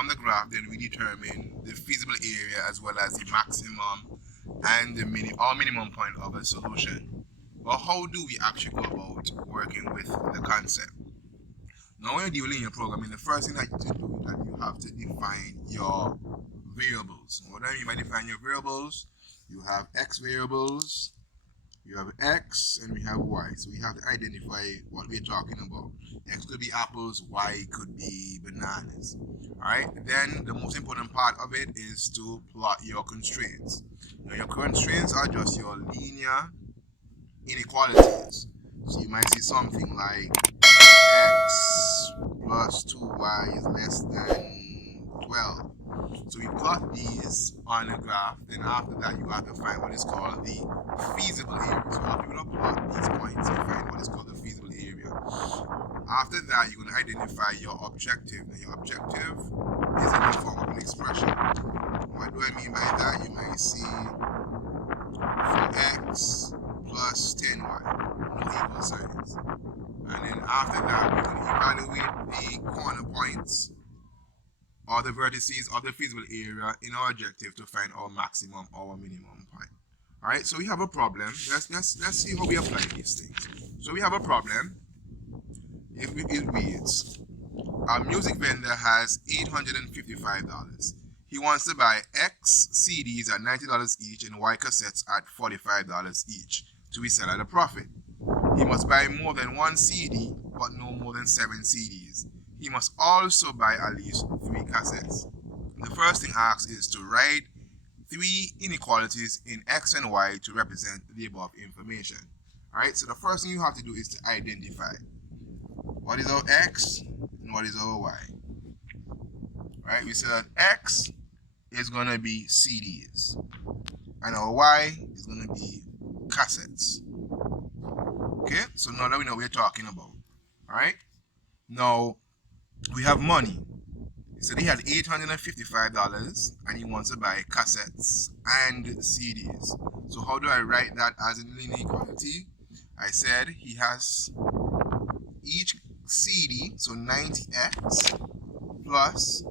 from the graph, then we determine the feasible area as well as the maximum and the minimum point of a solution. But how do we actually go about working with the concept? Now, when you're dealing your programming, the first thing that you do is that you have to define your variables. What do I mean by define your variables? You have x variables, you have x, and we have y. So we have to identify what we're talking about. X could be apples, y could be bananas. Alright, then the most important part of it is to plot your constraints. Now, your constraints are just your linear inequalities. So you might see something like x plus 2y is less than 12. So we plot these on a graph, then after that you have to find what is called the feasible area. So after you plot these points, you find what is called the feasible area. After that, you're going to identify your objective. Now your objective is in the form of an expression. What do I mean by that? You might see 4x plus 10y, no equal signs. And then after that, we're going to evaluate the corner points or the vertices of the feasible area in our objective to find our maximum or minimum point. Alright, so we have a problem. Let's see how we apply these things. So we have a problem. It reads, a music vendor has $855. He wants to buy X CDs at $90 each and Y cassettes at $45 each to be sold at a profit. He must buy more than one CD, but no more than 7 CDs. He must also buy at least 3 cassettes. The first thing asked is to write 3 inequalities in X and Y to represent the above information. Alright, so the first thing you have to do is to identify what is our X and what is our Y. Right, we said X is going to be CDs and our Y is going to be cassettes. Okay, so now that we know what we're talking about. Alright, now we have money. He said he has $855 and he wants to buy cassettes and CDs. So how do I write that as a linear inequality? I said he has each CD, so 90x plus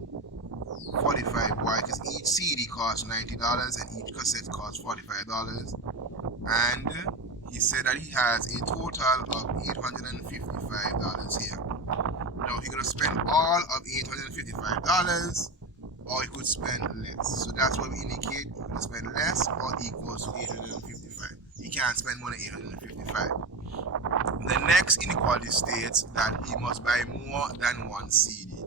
45y, because each CD costs $90 and each cassette costs $45. And he said that he has a total of $855 here. Now he's going to spend all of $855 or he could spend less. So that's what we indicate. He's going to spend less or equals to 855. He can't spend more than 855. The next inequality states that he must buy more than one CD.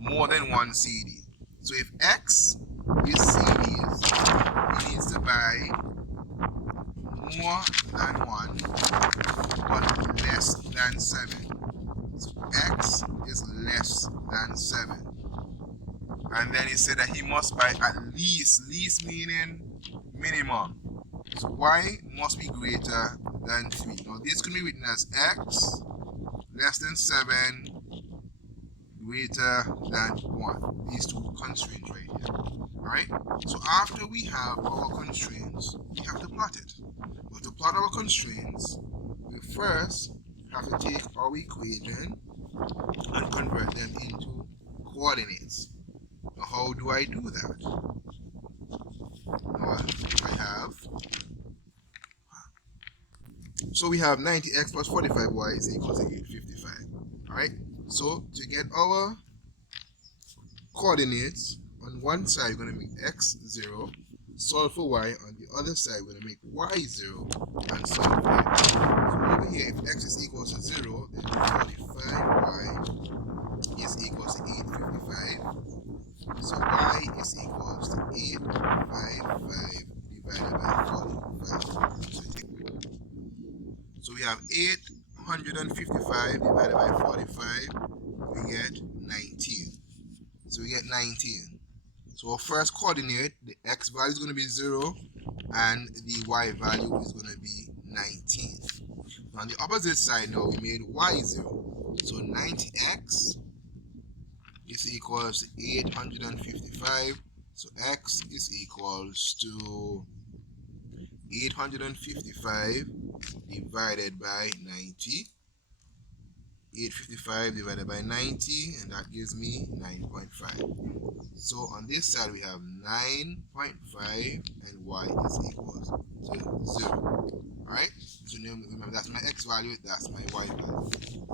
More than one CD. So if X is CDs, he needs to buy more than one, but less than 7. So X is less than 7. And then he said that he must buy at least meaning minimum. So Y must be greater than 3. Now this can be written as X less than 7 greater than 1. These two constraints right here. Alright? So after we have our constraints, we have to plot it. But to plot our constraints, we first have to take our equation and convert them into coordinates. Now how do I do that? Now I have, so we have 90x plus 45y is equal to 855. Alright? So to get our coordinates, on one side we're going to make x 0, solve for y. On the other side we're going to make y 0 and solve for x. So over here, if x is equal to 0, then 45y is equal to 855. So y is equal to 855 divided by 45. So we have 855 divided by 45, we get 19. So we get 19. So our first coordinate, the x value is going to be 0 and the y value is going to be 19. On the opposite side now, we made y 0. So 90x is equals to 855. So x is equals to 855 divided by 90. 855 divided by 90, and that gives me 9.5. So on this side we have 9.5 and y is equals to 0. Alright, so remember that's my x value, that's my y value.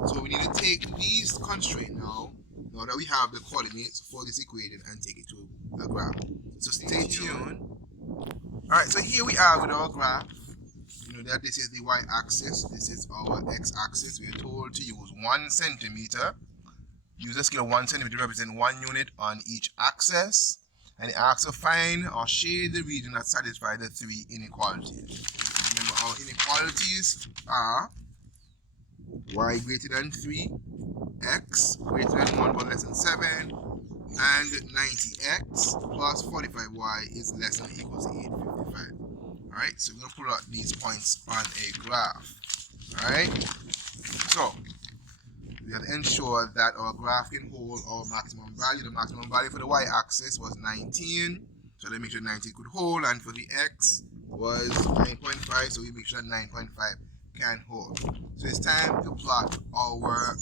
So we need to take these constraints now that we have the coordinates for this equation, and take it to a graph. So stay tuned. Alright, so here we are with our graph. You know that this is the y-axis, this is our x-axis. We are told to use 1 centimeter. Use a scale of 1 centimeter to represent 1 unit on each axis. And it asks to find or shade the region that satisfies the 3 inequalities. Remember, our inequalities are y greater than 3, x greater than 1 but less than 7, and 90x plus 45y is less than or equal to 855. Alright, so we're going to pull out these points on a graph. Alright, so we have to ensure that our graph can hold our maximum value. The maximum value for the y-axis was 19, so they make sure 19 could hold, and for the x was 9.5, so we make sure that 9.5 can hold. So it's time to plot our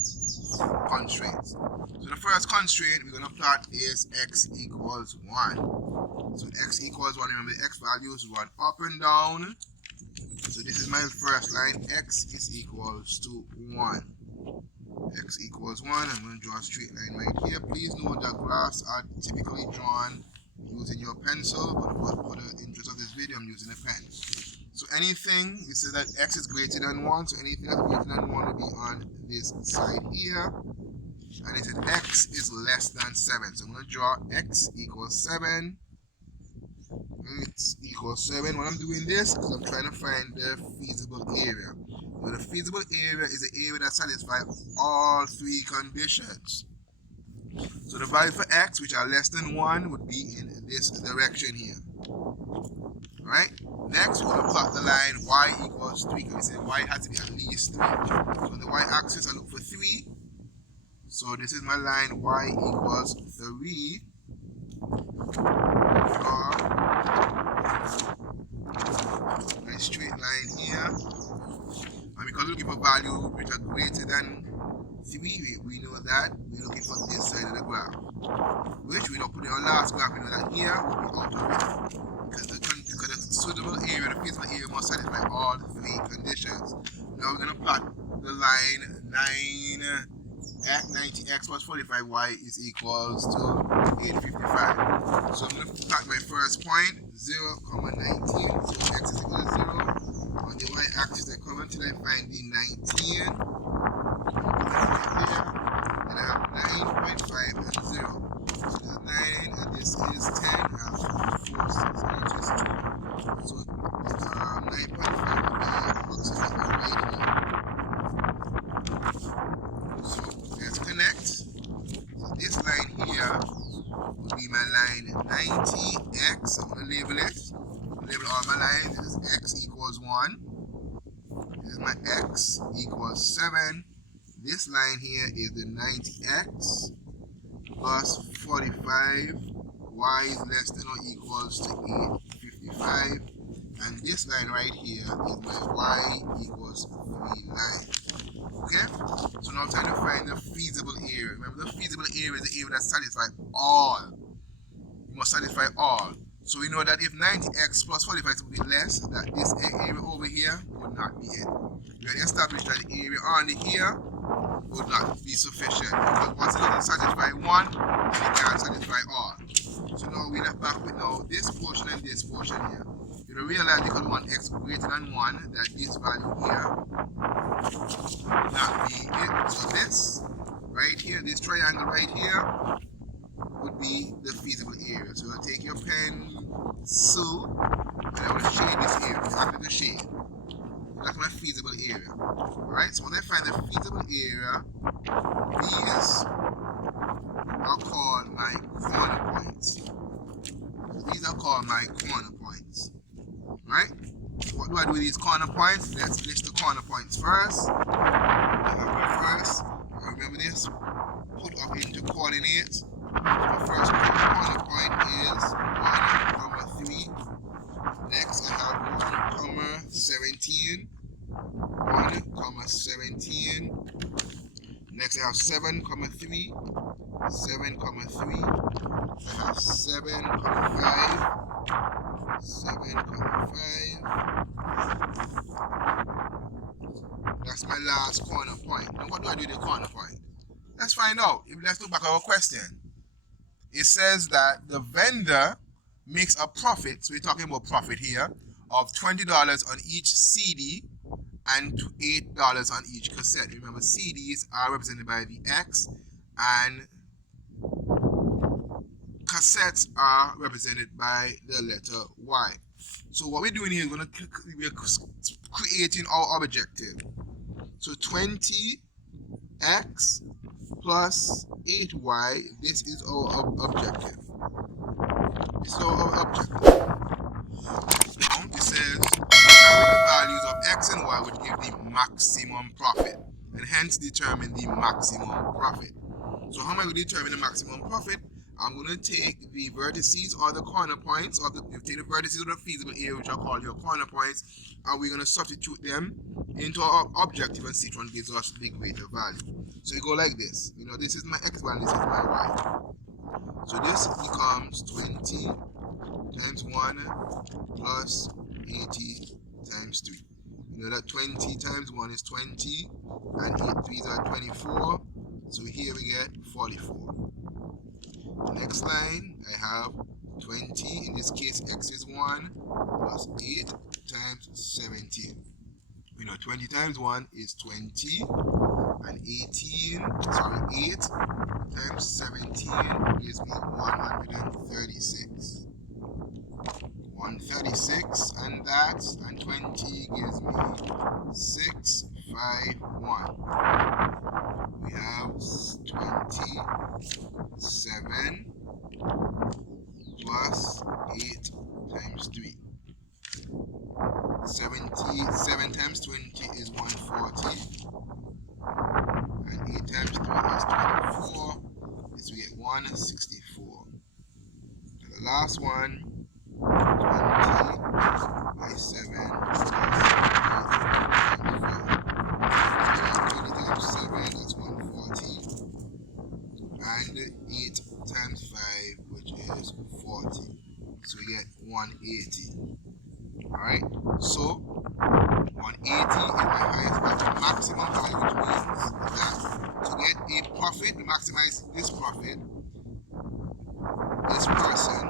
constraints. So the first constraint we're going to plot is x equals 1. So x equals 1, remember the x values run up and down. So this is my first line, x is equals to 1. X equals 1, I'm going to draw a straight line right here. Please note that graphs are typically drawn using your pencil, but for the interest of this video, I'm using a pen. So anything, we say that x is greater than 1, so anything that's greater than 1 will be on this side here. And it said x is less than 7. So I'm going to draw x equals 7. X equals 7. When I'm doing this, because I'm trying to find the feasible area. Now the feasible area is the area that satisfies all 3 conditions. So the value for x, which are less than 1, would be in this direction here. Alright? Next, we're going to plot the line y equals 3, because we said y has to be at least 3. So on the y-axis, I look for 3. So this is my line y equals 3. Draw a straight line here. And because we're looking for value which are greater than 3, we know that we're looking for this side of the graph. Which we don't put in our last graph, we know that here will be out of it. Because the suitable area, the feasible area must satisfy all 3 conditions. Now we're going to plot the line 90x plus 45y is equals to 855. So I'm going to plot my first point, 0, 19. So x is equal to 0. On the y-axis, I come until I find the 19. And I have 9.5 and 0. So this is 9 and this is 10. I have 4, 6, 8, just 2. So 9.5 will be approximately right here. So let's connect. So this line here would be my line 90x. I'm going to label it. Label all my lines. This is x equals 1. This is my x equals 7. This line here is the 90x plus 45. Y is less than or equals to 855. And this line right here is my y equals 3 line. Okay? So now I'm trying to find the feasible area. Remember, the feasible area is the area that satisfies all. You must satisfy all. So we know that if 90x plus 45 would be less, that this area over here would not be it. We have established that the area under here would not be sufficient. Because once it doesn't satisfy one, it can't satisfy all. So now we're back with now this portion and this portion here. You realize because we want x greater than 1, that this value here would not be it. So this right here, this triangle right here, would be the feasible area. So I'll take your pencil and I will shade this area. After the shade, that's my feasible area. Alright, so when I find the feasible area, these are called my corner points. So these are called my corner points. Right? What do I do with these corner points? Let's list the corner points first. First, remember this? Put up into coordinates. The first corner point is 1, 3. Next, I have 1, 17. 1, 17. Next I have 7,3, 7,3. I have 7,5, 7,5. That's my last corner point. Now what do I do with the corner point? Let's find out. Let's look back at our question. It says that the vendor makes a profit, so we're talking about profit here, of $20 on each CD and $8 on each cassette. Remember, CDs are represented by the X and cassettes are represented by the letter Y. So what we're doing here is we're creating our objective. So 20x plus 8y, this is our objective. This is our objective. Now it says determine the values of x and y would give the maximum profit, and hence determine the maximum profit. So how am I going to determine the maximum profit? I'm going to take the vertices or the corner points, or take the vertices of the feasible area, which are called your corner points, and we're going to substitute them into our objective and see which one gives us the greater value. So we go like this. You know, this is my x value, this is my y. So this becomes 20 times 1 plus 80 times 3. You know that 20 times 1 is 20, and 8 3s are 24. So here we get 44. Next line, I have 20, in this case x is 1, plus 8 times 17. You know, 20 times 1 is 20, and 8 times 17 gives me 136. 136, and 20 gives me 651. We have 27 plus 8 times 3. 7 times 20 is 140, and 8 times 3 is 24. This we get 164. And the last one, 20 by 7 plus 8 times 5. 20 times 7, that's 140. And 8 times 5, which is 40. So we get 180. Alright, so 180 is my highest value, maximum value, which means that to get a profit, to maximize this profit, this person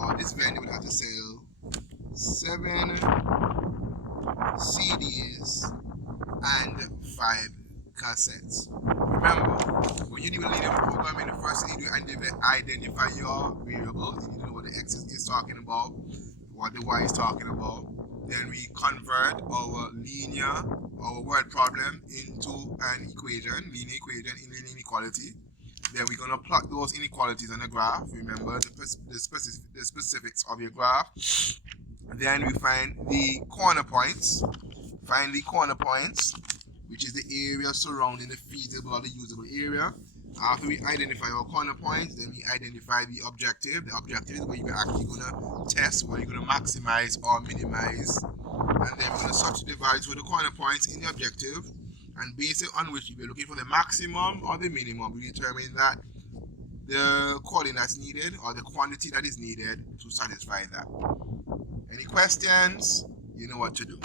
or this vendor would have to sell 7 CDs and 5 cassettes. Remember, when you do a linear programming, the first thing you do is identify your variables. You need to know what the X is talking about, what the Y is talking about. Then we convert our word problem into an equation, linear equation in linear inequality. Then we're going to plot those inequalities on a graph. Remember the specifics of your graph. Then we find the corner points. Find the corner points, which is the area surrounding the feasible or the usable area. After we identify our corner points, then we identify the objective. The objective is where you're actually going to test, where you're going to maximize or minimize. And then we're going to substitute the values for the corner points in the objective. And based on which we're looking for the maximum or the minimum, we determine that the coordinates needed or the quantity that is needed to satisfy that. Any questions? You know what to do.